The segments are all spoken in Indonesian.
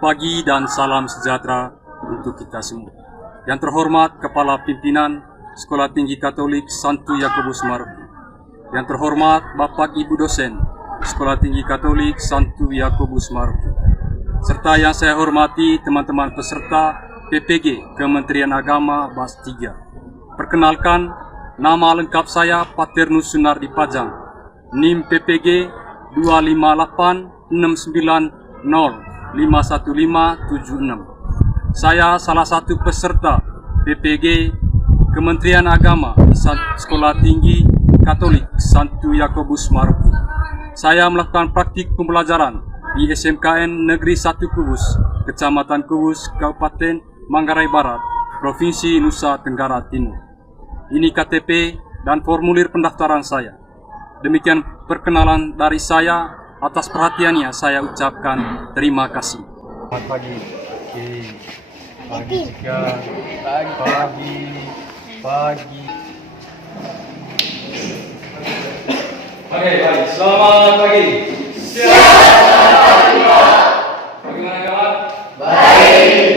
Selamat pagi dan salam sejahtera untuk kita semua. Yang terhormat Kepala Pimpinan Sekolah Tinggi Katolik Santo Yakobus Maroke. Yang terhormat Bapak Ibu dosen Sekolah Tinggi Katolik Santo Yakobus Maroke. Serta yang saya hormati teman-teman peserta PPG Kementerian Agama BAS 3. Perkenalkan, nama lengkap saya Paternus Sunardi Pajang. NIM PPG 25869051576. Saya salah satu peserta PPG Kementerian Agama Sekolah Tinggi Katolik Santo Yakobus Maroke. Saya melakukan praktik pembelajaran di SMKN Negeri 1 Kubus, Kecamatan Kubus, Kabupaten Manggarai Barat, Provinsi Nusa Tenggara Timur. Ini KTP dan formulir pendaftaran saya. Demikian perkenalan dari saya. Atas perhatiannya saya ucapkan terima kasih. Selamat pagi. Pagi juga. Pagi. Oke, baik. Selamat pagi. Bagaimana kawan? Baik.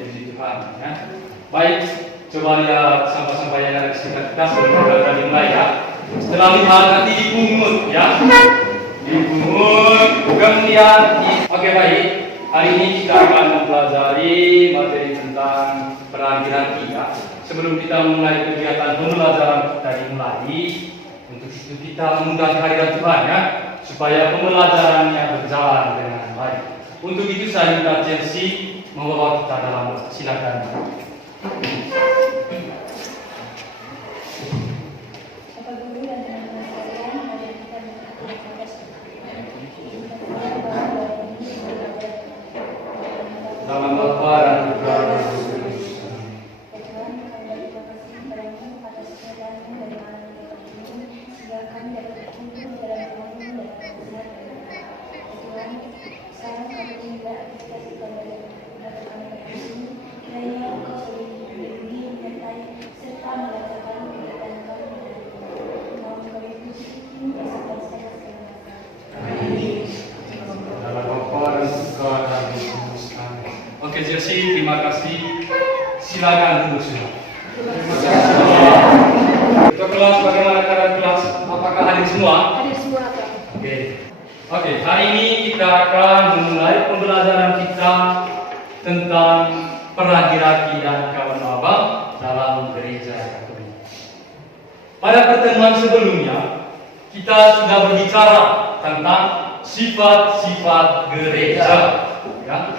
Puji Tuhan. Ya. Baik, coba lihat sampah-sampah yang ada di sekitar kita sebelum kita dimulai ya. Setelah lihat nanti dipungut ya. Dipungut, kemudian oke baik. Hari ini kita akan mempelajari materi tentang peran hierarki ya. Sebelum kita memulai kegiatan pembelajaran kita dimulai, untuk itu kita mengundang kehadirat Tuhan ya, supaya pembelajarannya berjalan dengan baik. Untuk itu saya minta Chelsea membawa kita dalam doa. Silakan. Nama Bapa dan Putra dan Roh Kudus. Oke Chelsea, terima kasih. Silakan duduk semua. Untuk kelas, bagaimana keadaan kelas? Apakah hadir semua? Hadir semua, Pak. Oke, hari ini kita akan memulai pembelajaran kita tentang peran hierarki dan kawan abang dalam gereja Katolik. Pada pertemuan sebelumnya, kita sudah berbicara tentang sifat-sifat gereja. Ya.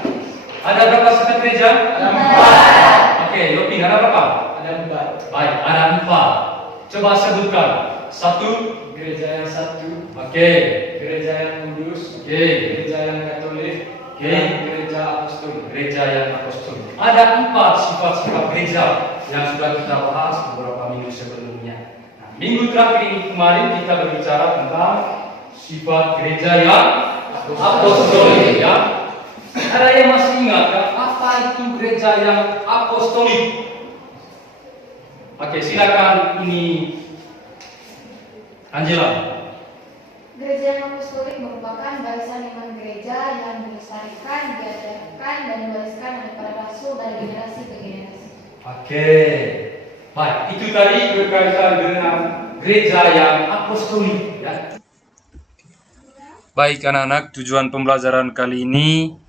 Ada berapa sifat gereja? Ada 4. Oke, Yopin, ada berapa? Ada 4. Baik, ada 4. Coba sebutkan. 1. Gereja yang satu, Oke. gereja yang kudus, Oke. gereja yang Katolik, Oke. dan gereja apostolik. Gereja yang apostolik. Ada 4 sifat-sifat gereja yang sudah kita bahas beberapa minggu sebelumnya. Nah, minggu terakhir ini kemarin kita berbicara tentang sifat gereja yang apostolik ya. Ada yang masih ingat kan? Apa itu gereja yang apostolik? Oke, silakan ini Angela. Gereja yang apostolik merupakan barisan iman gereja yang dilestarikan, diajarkan, dan diwariskan oleh para rasul dari generasi ke generasi. Oke, baik. Itu tadi berkaitan dengan gereja yang apostolik. Ya. Baik anak-anak, tujuan pembelajaran kali ini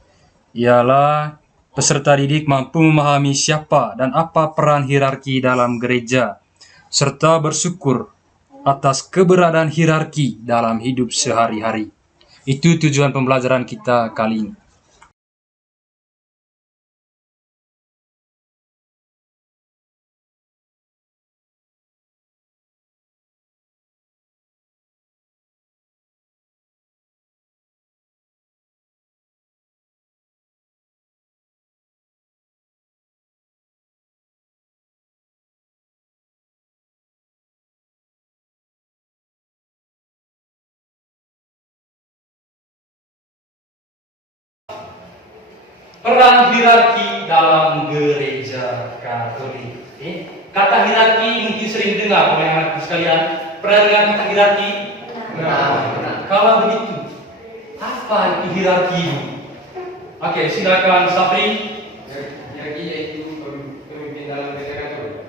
ialah peserta didik mampu memahami siapa dan apa peran hierarki dalam gereja, serta bersyukur atas keberadaan hierarki dalam hidup sehari-hari. Itu tujuan pembelajaran kita kali ini. Peran hierarki dalam gereja Katolik. Kata hierarki mungkin sering dengar oleh anak sekalian. Pernah dengar kata hierarki? Nah. Kalau begitu, apa itu hierarki? Oke, silakan Sapri. Hierarki yaitu pemimpin dalam gereja Katolik.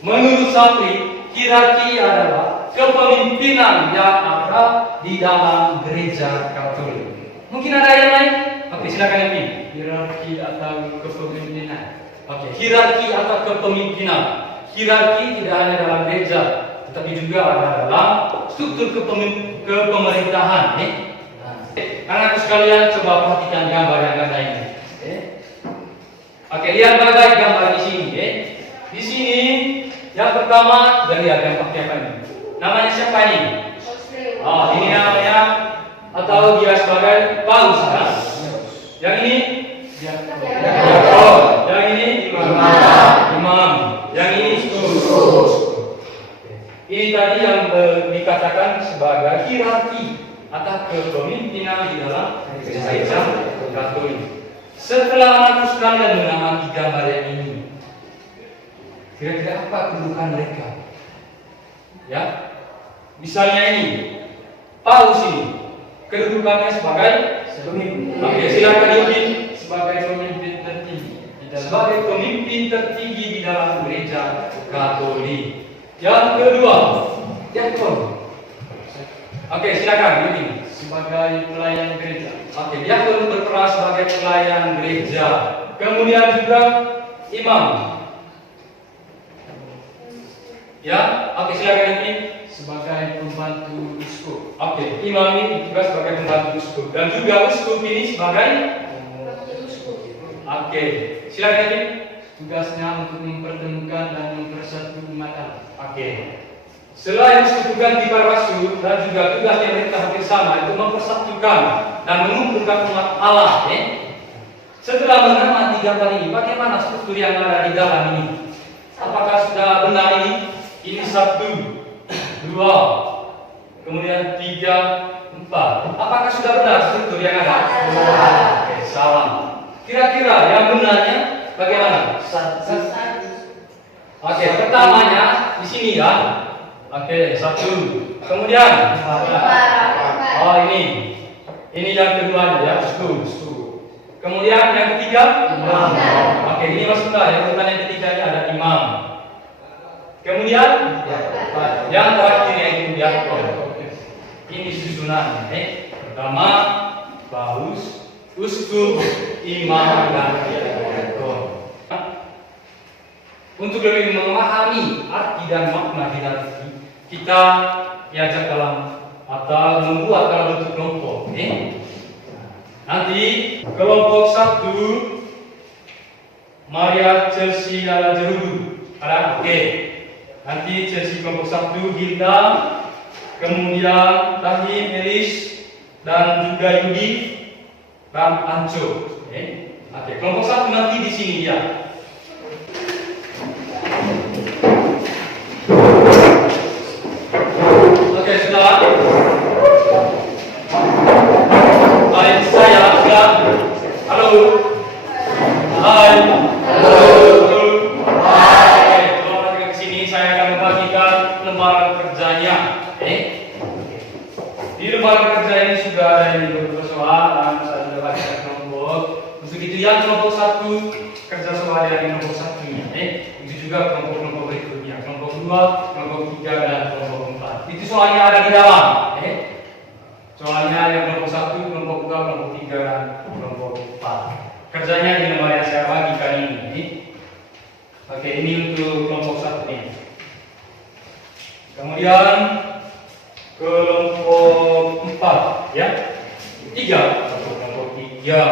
Menurut Sapri, hierarki adalah kepemimpinan yang ada di dalam gereja Katolik. Mungkin ada yang lain? Oke, silakan yang ini. Hierarki atau kepemimpinan. Oke, hierarki atau kepemimpinan. Hierarki tidak hanya dalam gereja, tetapi juga ada dalam struktur kepemerintahan. Anak-anak sekalian, coba perhatikan gambar yang ada ini. Oke, lihat baik-baik gambar di sini. Di sini yang pertama dari yang pakai apa ini? Namanya siapa ini? Ini namanya atau dia sebagai paus. Kan? Yang ini? Yang ini? Imam. Yang ini? Ini tadi yang dikatakan sebagai hierarki atau kepemimpinan di dalam gereja Katolik. Setelah anak sekalian mengamati gambar yang ini, kira-kira apa kedudukan mereka? Ya, misalnya ini, paus ini, kedudukannya sebagai pemimpin. Oke, silakan diuji. Sebagai pemimpin tertinggi Sebagai pemimpin tertinggi di dalam gereja Katolik. Yang kedua, diakon. Oke, silakan diuji. sebagai pelayan gereja. Oke, diakon berperan sebagai pelayan gereja. Kemudian juga imam. Ya, oke silakan diuji. Sebagai pembantu uskup. Oke, imam ini juga sebagai pembantu uskup dan juga uskup ini sebagai oke, silakan ini. Tugasnya untuk mempertemukan dan mempersatu umat Allah. Oke. Selain uskup di para rasul dan juga tugas yang mereka hampir sama itu mempersatukan dan mengumpulkan umat Allah. Setelah mengamati gambar ini, bagaimana struktur yang ada di dalam ini? Apakah sudah benar ini? Ini 1, 2, kemudian 3, 4. Apakah sudah benar struktur yang ada? Oke, salah. Kira-kira yang benarnya bagaimana? Oke, pertamanya di sini ya. Oke, 1. Kemudian ini yang kedua ya, uskup. Kemudian yang ketiga imam. Oke, ini maksudnya yang urutan yang ketiga ini ada imam. Kemudian yang terakhir yaitu diakon. Ini susunan. Pertama paus, uskup, imam dan diakon. Untuk lebih memahami arti dan makna hierarki, kita diajak dalam atau membuat dalam bentuk kelompok. Nanti kelompok 1 Maria Chelsea Lala Jerudu. Ada oke. Nanti Chelsea kelompok 1 Hilda, kemudian Tahim Eris dan juga Yudi dan Anco. Oke, kelompok 1 nanti di sini ya. Oke, sudah. Baik, saya sudah. Halo. Hai. Halo. Oke, kalau ke sini saya akan membagikan lembaran kerjanya. Di lembaran kerja ini sudah ada yang beberapa soal dan saya sudah bagikan kelompok. Untuk itu yang kelompok 1 kerja soal yang kelompok 1-nya. Itu juga kelompok-kelompok berikutnya. Kelompok 2, kelompok 3 dan kelompok 4. Itu soalnya ada di dalam. Soalnya yang kelompok 1, kelompok 2, kelompok 3 dan kelompok 4. Kerjanya di lembar yang saya bagikan ini. Oke, ini untuk kelompok 1 nih. Kemudian kelompok 4 ya. 3, kelompok 3.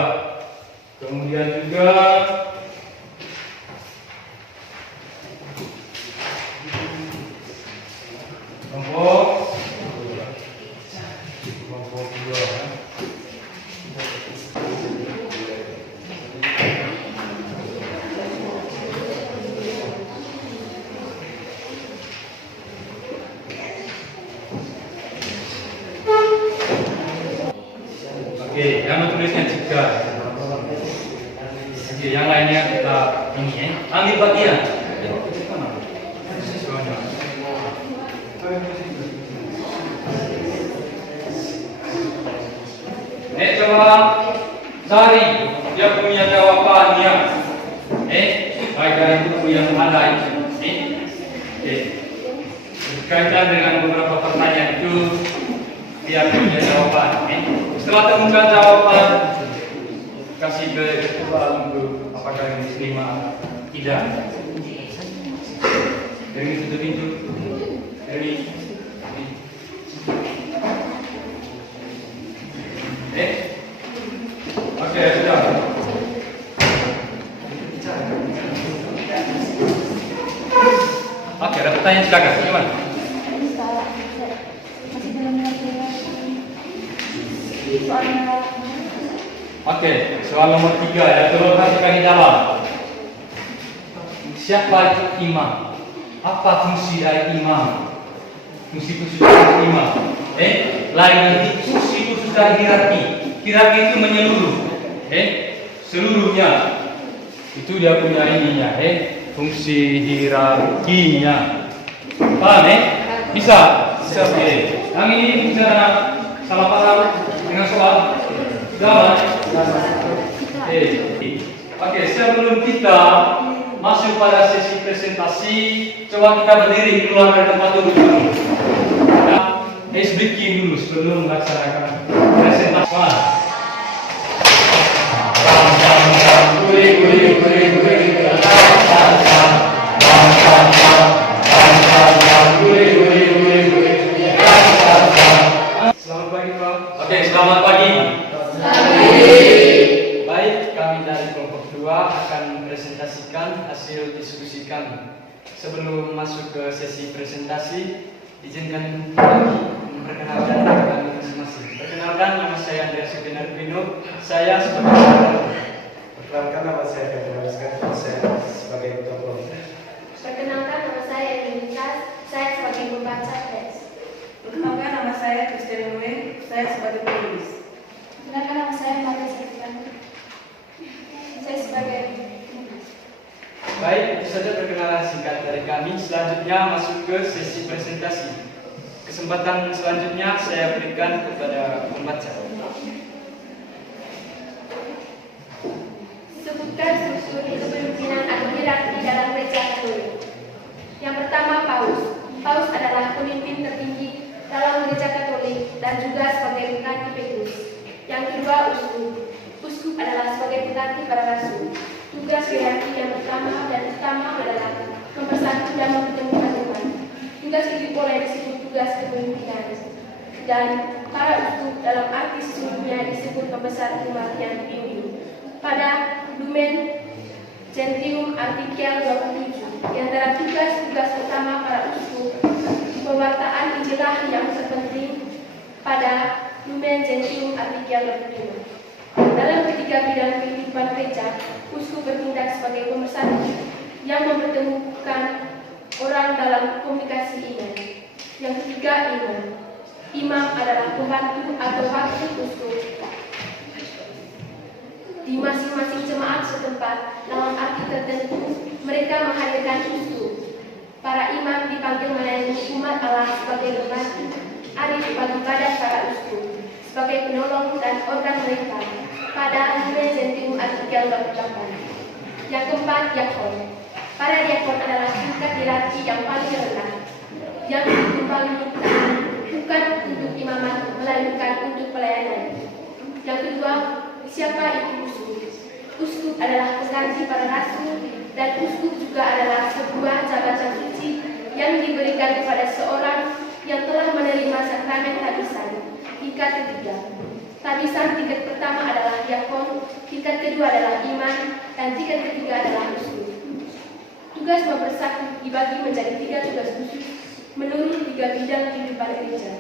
Kemudian juga kelompok 2. Oke, yang menulisnya 3. Oke, yang lainnya kita ini ya. Ambil bagian. Coba cari dia punya jawabannya. Baik dari buku yang ada itu. Berkaitan dengan beberapa pertanyaan itu, dia punya jawaban. Setelah temukan jawaban, kasih ke ketua untuk apakah ini diterima atau tidak. Dari itu pintu. Dari oke, sudah. Oke, ada pertanyaan silakan. Gimana? Masih belum mengerti soalnya. Oke, soal nomor 3 ya, tolong perhatikan di dalam. Siapa itu imam? Apa fungsi dari imam? Fungsi khusus dari imam. Lain nanti fungsi khusus dari hierarki. Hierarki itu menyeluruh. Seluruhnya. Itu dia punya ininya. Fungsi hierarkinya. Paham Bisa? Bisa. Yang ini bicara salah paham dengan soal. Sudah? Oke, sebelum kita masuk pada sesi presentasi, coba kita berdiri keluar dari tempat duduk dulu. SBQ dulu sebelum melaksanakan presentasi. Selamat pagi, Pak. Oke, selamat pagi. Baik, kami dari kelompok 2 akan mempresentasikan hasil diskusi kami. Sebelum masuk ke sesi presentasi, izinkan kami memperkenalkan diri kami masing-masing. Perkenalkan, nama saya Andreas Suginarvino. Saya sebagai Perkenalkan, nama saya Febri Rizkan, saya sebagai ketua kelompok. Perkenalkan, nama saya Elinas, saya sebagai pembaca teks. Perkenalkan, nama saya Christian Nue, saya sebagai penulis. Perkenalkan, nama saya Maria Sertiana, saya sebagai penulis. Baik, itu saja perkenalan singkat dari kami. Selanjutnya masuk ke sesi presentasi. Kesempatan selanjutnya saya berikan kepada pembaca. Sebutkan struktur kepemimpinan atau hierarki dalam gereja Katolik. Yang pertama, Paus. Paus adalah pemimpin tertinggi dalam gereja Katolik dan juga sebagai pengganti Petrus. Yang kedua, uskup. Uskup adalah sebagai pengganti para rasul. Tugas hierarki yang pertama dan utama adalah mempersatu dan mempertemukan umat. Tugas itu boleh disebut tugas kepemimpinan. Dan para uskup dalam arti sesungguhnya disebut pembesar umat yang dipimpin. Pada Lumen Gentium artikel 27, di antara tugas-tugas utama para uskup, pewartaan Injilah yang terpenting pada Lumen Gentium artikel 25. Dalam ketiga bidang kehidupan gereja, uskup bertindak sebagai pemersatu yang mempertemukan orang dalam komunikasi iman. Yang ketiga, imam. Imam adalah pembantu atau wakil uskup di masing-masing jemaat setempat. Dalam arti tertentu, mereka menghadirkan uskup. Para imam dipanggil melayani umat Allah sebagai pembantu, arif beribadah para uskup, sebagai penolong dan organ mereka. Pada Lumen Gentium artikel 28. Yang keempat, diakon. Para diakon adalah tingkat hierarki yang paling rendah, yang ditumpangkan bukan untuk imamat, melainkan untuk pelayanan. Yang kedua, siapa itu uskup? Uskup adalah pengganti para rasul, dan uskup juga adalah sebuah jabatan suci yang diberikan kepada seorang yang telah menerima sakramen tabisan. Tingkat ketiga. Tabisan tingkat pertama adalah diakon, tingkat kedua adalah iman, dan tingkat ketiga adalah uskup. Tugas mempersatu dibagi menjadi 3 tugas khusus menurut 3 bidang kehidupan gereja.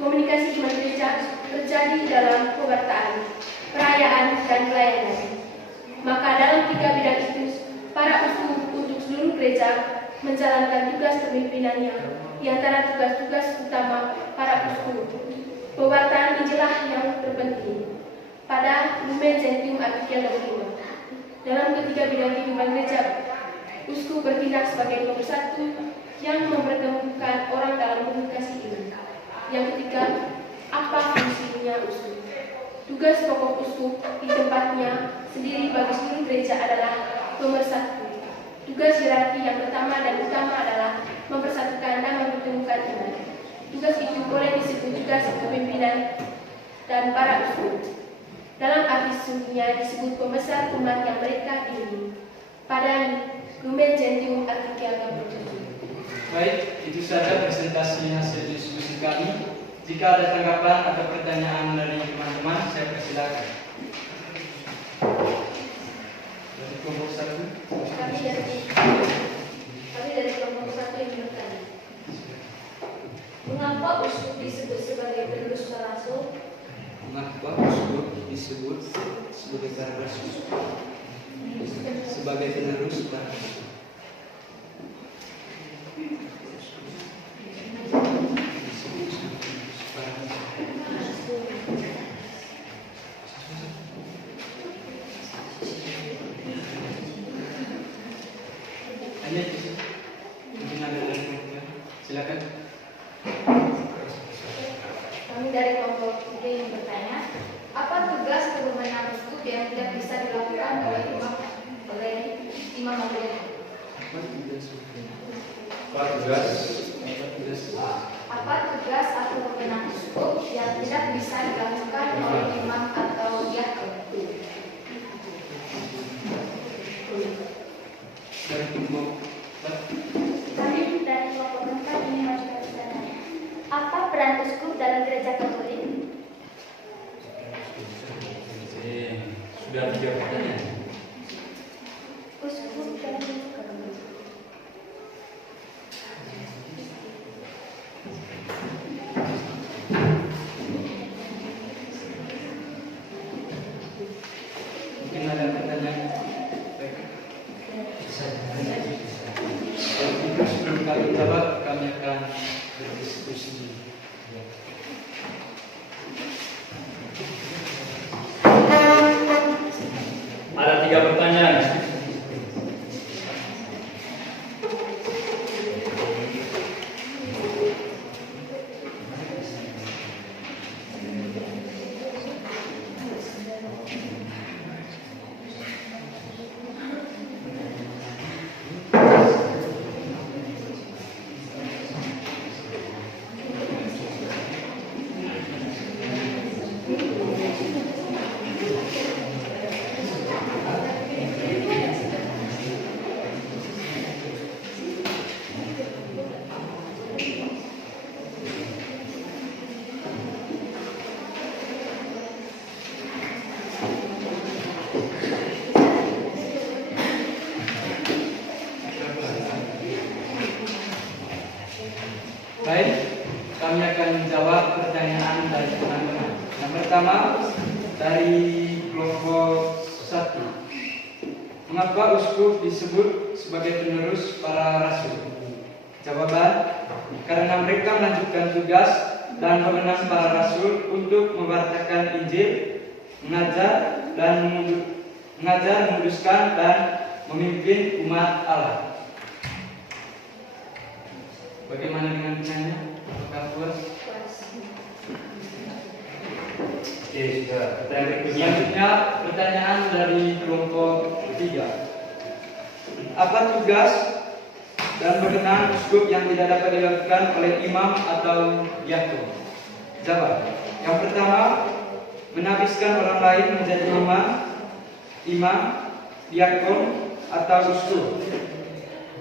Komunikasi iman gereja terjadi dalam pewartaan, perayaan, dan pelayanan. Maka dalam 3 bidang itu, para uskup untuk seluruh gereja menjalankan tugas kepemimpinannya. Di antara tugas-tugas utama para uskup, pewartaan Injilah yang terpenting pada Lumen Gentium artikel 25. Dalam ketiga bidang kehidupan gereja, uskup bertindak sebagai pemersatu yang mempertemukan orang dalam komunikasi ini. Yang ketiga, apa fungsinya uskup? Tugas pokok uskup di tempatnya sendiri bagi seluruh gereja adalah pemersatu. Tugas hierarki yang pertama dan utama adalah mempersatukan dan mempertemukan umat. Tugas itu boleh disebut tugas kepemimpinan dan para uskup. Dalam arti sesungguhnya disebut pembesar umat yang mereka pilih. Padahal Lumen Gentium artikel 67. Baik, itu saja presentasi hasil diskusi kami. Jika ada tanggapan atau pertanyaan dari teman-teman, saya persilakan. Dari kelompok 1. Kami dari kelompok 1 yang bertanya. Mengapa uskup disebut sebagai penerus para rasul? Mengapa uskup disebut sebagai para rasul? Sebagai penerus para rasul. Hanya itu. Mungkin ada dari mereka. Silakan. Kami dari kelompok 3 yang bertanya, apa tugas kewenangan uskup yang tidak bisa dilakukan oleh imam Magelang? Apa tugas atau kewenangan uskup yang tidak bisa dilakukan oleh imam atau diakon? Dari kelompok Kami dari kelompok 4 ini masih bertanya, apa peran uskup dalam gereja Katolik? Sudah 3 pertanyaan. Uskup dalam gereja Katolik. mungkin ada pertanyaan. Itu sebelum kami jawab, kami akan berdiskusi. Ada 3 pertanyaan. Baik, kami akan menjawab pertanyaan dari teman-teman. Yang pertama dari kelompok 1. Mengapa uskup disebut sebagai penerus para rasul? Jawaban, karena mereka melanjutkan tugas dan wewenang para rasul untuk memberitakan Injil, mengajar, menguduskan dan memimpin umat Allah. Bagaimana dengan penanya? Apakah puas? Oke, sudah. Pertanyaan berikutnya. Selanjutnya pertanyaan dari kelompok 3. Apa tugas dan wewenang uskup yang tidak dapat dilakukan oleh imam atau diakon? Jawab. Yang pertama, menabiskan orang lain menjadi imam, diakon atau uskup.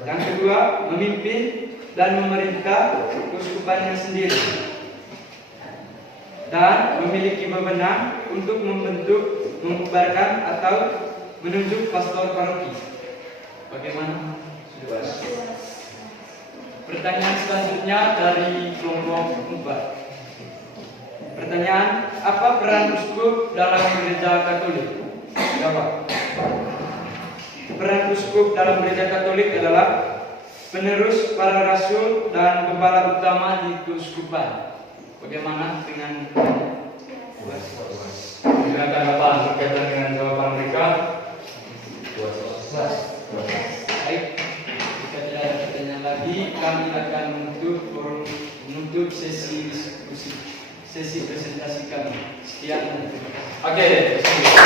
Yang kedua, memimpin dan memerintah keuskupannya sendiri, dan memiliki wewenang untuk membentuk, membubarkan atau menunjuk pastor paroki. Bagaimana? Sudah. Pertanyaan selanjutnya dari kelompok 4. Pertanyaan, apa peran uskup dalam gereja Katolik? Jawab. Peran uskup dalam gereja Katolik adalah penerus para rasul dan gembala utama di keuskupan. Bagaimana dengan Dengan tanggapan berkaitan dengan jawaban mereka? baik, jika tidak ada pertanyaan lagi, kami akan menutup sesi diskusi, sesi presentasi kami. Sekian. Oke, kita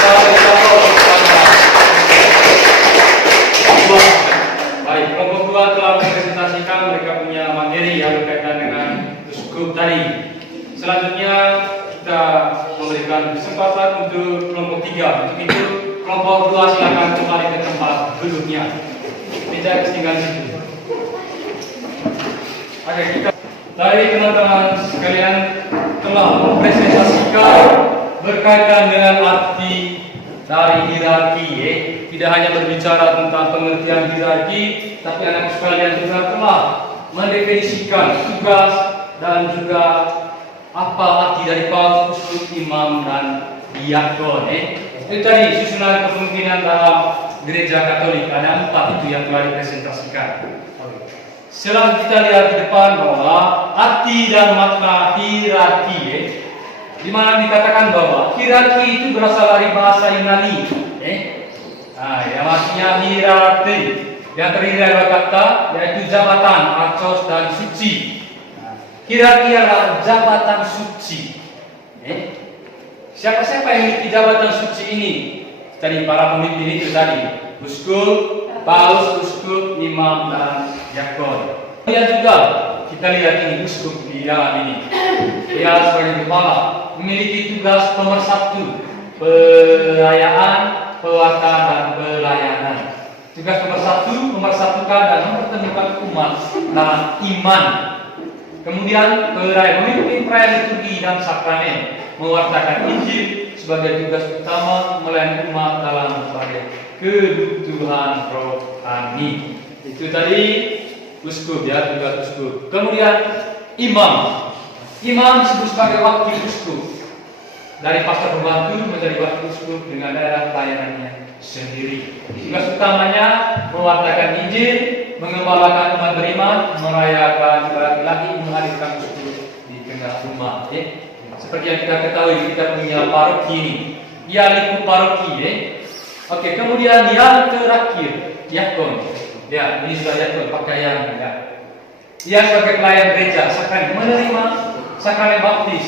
meja ketinggalan situ. Oke, kita tadi teman-teman sekalian telah mempresentasikan berkaitan dengan arti dari hierarki, ya. Tidak hanya berbicara tentang pengertian hierarki, tapi anak sekalian juga telah mendefinisikan tugas dan juga apa arti dari Paus, uskup, imam, dan diakon. Itu tadi susunan kepemimpinan dalam gereja Katolik, ada 4 itu yang telah dipresentasikan. Setelah kita lihat di depan bahwa arti dan makna hierarki, di mana dikatakan bahwa hierarki itu berasal dari bahasa Yunani, yang artinya hierarki, yang terdiri dari kata yaitu jabatan, archos, dan suci. Hierarki adalah jabatan suci. Siapa-siapa yang memiliki jabatan suci ini? Tadi para pemimpin itu tadi, uskup, paus, uskup, imam, dan diakon. Kemudian juga kita lihat ini uskup di dalam ini. Dia sebagai kepala memiliki tugas pemersatu, perayaan, pewartaan, dan pelayanan. Tugas pemersatu, memersatukan dan mempertemukan umat dalam iman. Kemudian memimpin perayaan liturgi dan sakramen, mewartakan Injil sebagai tugas utama, melayani umat dalam berbagai kebutuhan rohani. Itu tadi uskup, ya, tugas uskup. Kemudian imam. Imam disebut sebagai wakil uskup. Dari pastor pembantu menjadi wakil uskup dengan daerah pelayanannya sendiri. Tugas utamanya mewartakan Injil, mengembalakan umat beriman, merayakan ibadat ilahi, menghadirkan uskup di tengah umat. Seperti yang kita ketahui, kita punya paroki ini. Ia lingkup paroki. Oke, kemudian yang terakhir, diakon. Ya, ini sudah diakon pakaian. Ya. Ia sebagai pelayan gereja, sakramen menerima sakramen baptis,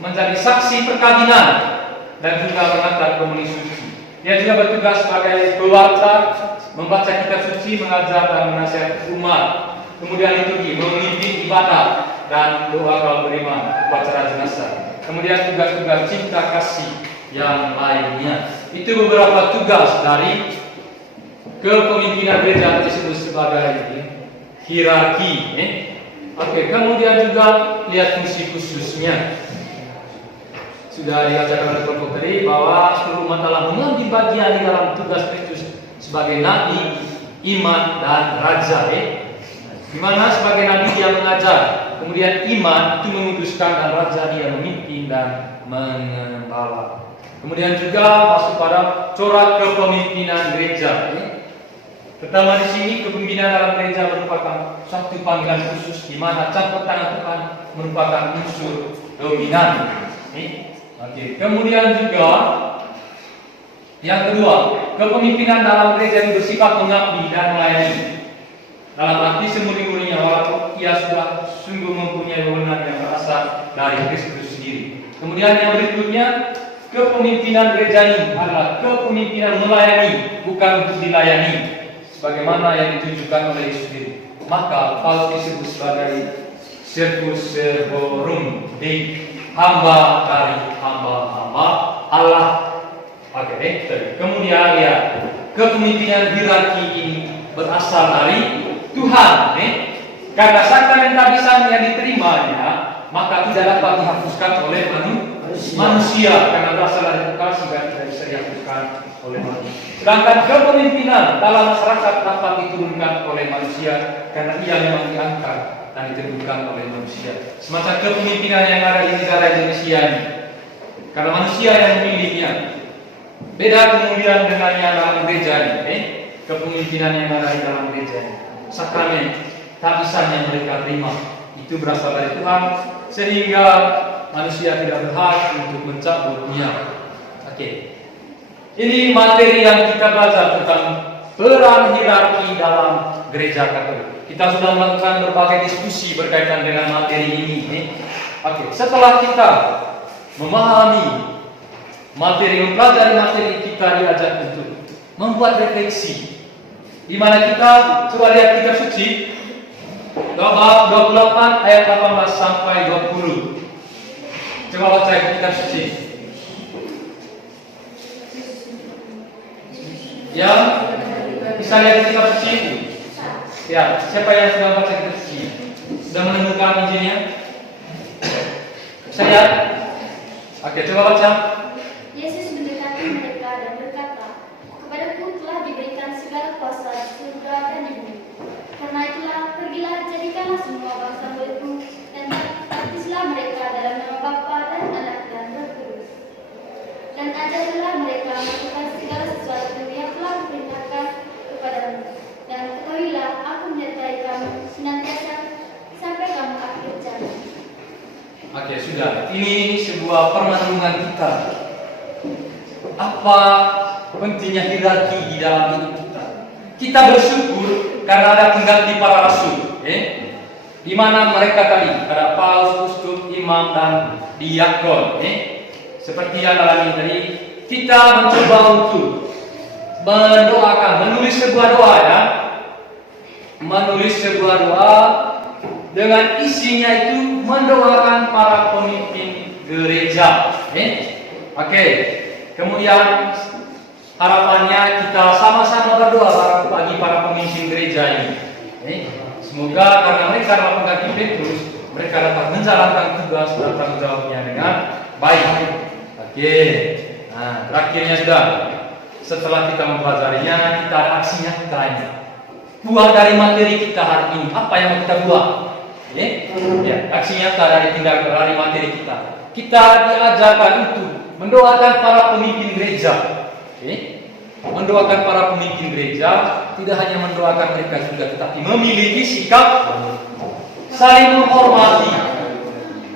menjadi saksi perkawinan, dan juga mengantar komuni suci. Dia juga bertugas sebagai pewarta, membaca kitab suci, mengajar dan menasihati umat. Kemudian liturgi, memimpin ibadah dan doa kalau beriman, upacara jenazah. Kemudian tugas-tugas cinta kasih yang lainnya. Itu beberapa tugas dari kepemimpinan gereja disebut sebagai hierarki. Oke, kemudian juga lihat fungsi khususnya. Sudah dikatakan oleh kelompok tadi bahwa seluruh umat telah mengambil bagian di dalam tugas Kristus sebagai nabi, imam, dan raja. Di mana sebagai nabi dia mengajar, kemudian imam itu memutuskan, dan raja dia memimpin dan mengembala. Kemudian juga masuk pada corak kepemimpinan gereja. Pertama di sini kepemimpinan dalam gereja merupakan satu panggilan khusus di mana campur tangan Tuhan merupakan unsur dominan. Oke. Kemudian juga yang kedua, kepemimpinan dalam gereja ini bersifat mengabdi dan melayani. Dalam arti semurni-murninya, walaupun ia sudah sungguh mempunyai wewenang yang berasal dari Kristus sendiri. Kemudian yang berikutnya, kepemimpinan gereja ini adalah kepemimpinan melayani, bukan untuk dilayani, sebagaimana yang ditujukan oleh Yesus sendiri. Maka Paulus disebut sebagai servus servorum Dei, hamba dari hamba-hamba Allah. Oke, kemudian ya, kepemimpinan hierarki ini berasal dari Tuhan. Karena sakramen tabisan yang diterimanya, maka tidak dapat dihapuskan oleh manusia, karena berasal dari vokasi dan tidak bisa dihapuskan oleh manusia. Sedangkan kepemimpinan dalam masyarakat dapat diturunkan oleh manusia, karena ia memang diangkat dan ditentukan oleh manusia. Semacam kepemimpinan yang ada di negara Indonesia ini, karena manusia yang memilihnya. Beda kepemimpinan dengan yang dalam gereja ini, kepemimpinan yang ada di dalam gereja ini. Sakramen tabisan yang mereka terima itu berasal dari Tuhan, sehingga manusia tidak berhak untuk mencabutnya. Oke. Ini materi yang kita belajar tentang peran hierarki dalam gereja Katolik. Kita sudah melakukan berbagai diskusi berkaitan dengan materi ini. Oke, setelah kita memahami materi, mempelajari materi, kita diajak untuk membuat refleksi. Di mana kita coba lihat kitab suci bab 28 ayat 18 sampai 20. Coba baca kitab suci. Yang Bisa lihat kitab suci? Ya, siapa yang sudah baca kitab suci? Sudah menemukan Injilnya? Bisa lihat? Oke, coba baca. Yesus mendekati mereka dan berkata, "Kepadaku telah diberikan segala kuasa di surga dan di bumi. Karena itulah, pergilah jadikanlah semua bangsa muridku dan baptislah mereka dalam nama Bapa dan Anak dan Roh Kudus. Dan ajarilah mereka melakukan segala sesuatu yang telah kuperintahkan kepadamu. Dan ketahuilah, aku menyertai kamu senantiasa sampai kamu akhir zaman." Oke, sudah. Ini sebuah permenungan kita. Apa pentingnya hierarki di dalam hidup kita? Kita bersyukur karena ada pengganti para rasul, di mana mereka tadi ada paus, uskup, imam, dan diakon. Seperti yang dalam ini tadi, kita mencoba untuk mendoakan, menulis sebuah doa ya, menulis sebuah doa dengan isinya itu mendoakan para pemimpin gereja. Oke. Kemudian harapannya kita sama-sama berdoa bagi para pemimpin gereja ini. Semoga karena mereka adalah pengganti Petrus, mereka dapat menjalankan tugas dan tanggung jawabnya dengan baik. Oke. Nah, terakhirnya sudah. Setelah kita mempelajarinya, kita ada aksinya kita ini. Buah dari materi kita hari ini, apa yang mau kita buat? Ya, aksi nyata dari tindakan dari materi kita. Kita diajarkan untuk mendoakan para pemimpin gereja. Mendoakan para pemimpin gereja, tidak hanya mendoakan mereka juga, tetapi memiliki sikap saling menghormati.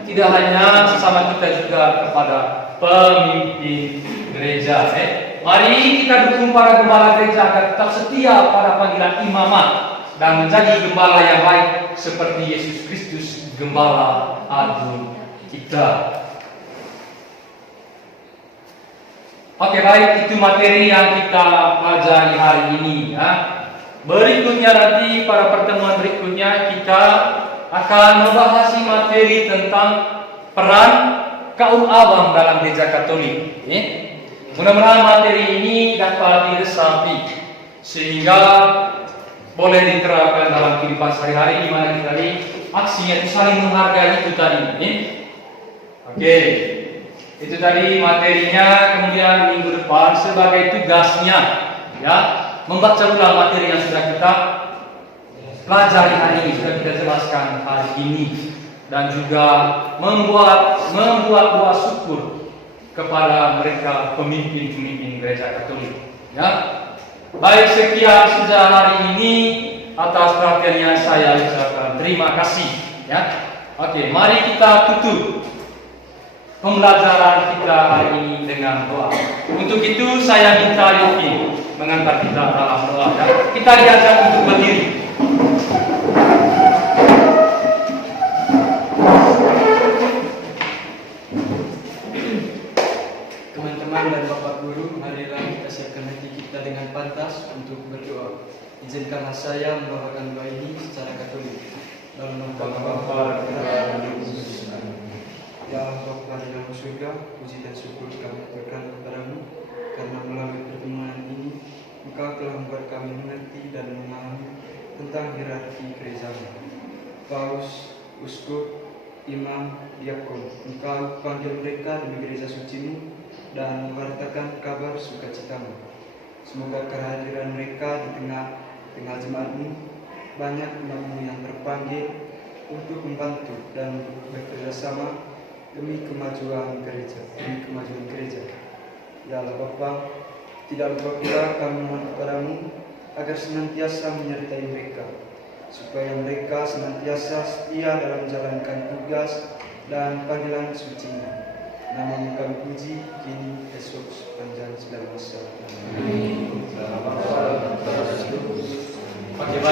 Tidak hanya sesama kita juga kepada pemimpin gereja. Mari kita dukung para gembala gereja agar tetap setia pada panggilan imamat dan menjadi gembala yang baik seperti Yesus Kristus, gembala agung kita. Oke, baik, itu materi yang kita pelajari hari ini ya. Berikutnya nanti pada pertemuan berikutnya kita akan membahas materi tentang peran kaum awam dalam gereja Katolik. Mudah-mudahan materi ini dapat diresapi sehingga boleh diterapkan dalam kehidupan sehari-hari, di mana kita tadi aksinya itu saling menghargai itu tadi. Oke, itu tadi materinya. Kemudian minggu depan sebagai tugasnya ya membaca ulang materi yang sudah kita pelajari hari ini, sudah kita jelaskan hari ini, dan juga membuat doa syukur kepada mereka pemimpin gereja Katolik. Ya. Baik, sekian sudah hari ini. Atas perhatiannya saya ucapkan terima kasih. Ya, oke, mari kita tutup pembelajaran kita hari ini dengan doa. Untuk itu saya minta Yofi mengantar kita dalam doa. Ya. Kita diajak untuk berdiri. Teman-teman dan Bapak Guru, marilah kita siapkan hati kita dengan pantas untuk berdoa. Izinkanlah saya membawakan doa ini secara Katolik. Dalam nama Bapa dan Roh Kudus. Ya Allah Bapa di dalam surga, puji dan syukur kami berikan kepadamu karena melalui pertemuan ini Engkau telah membuat kami mengerti dan memahami tentang hierarki gerejamu. Paus, uskup, imam, diakon, Engkau panggil mereka demi gereja sucimu dan mewartakan kabar sukacitamu. Semoga kehadiran mereka di tengah jemaatmu, banyak umatmu yang terpanggil untuk membantu dan bekerjasama demi kemajuan gereja. Ya Allah Bapa, tidak lupa pula kami mohon kepadamu agar senantiasa menyertai mereka, supaya mereka senantiasa setia dalam menjalankan tugas dan panggilan suci-Nya. Namamu kami puji, kini, esok, sepanjang segala masa. Amin. Oke, baik.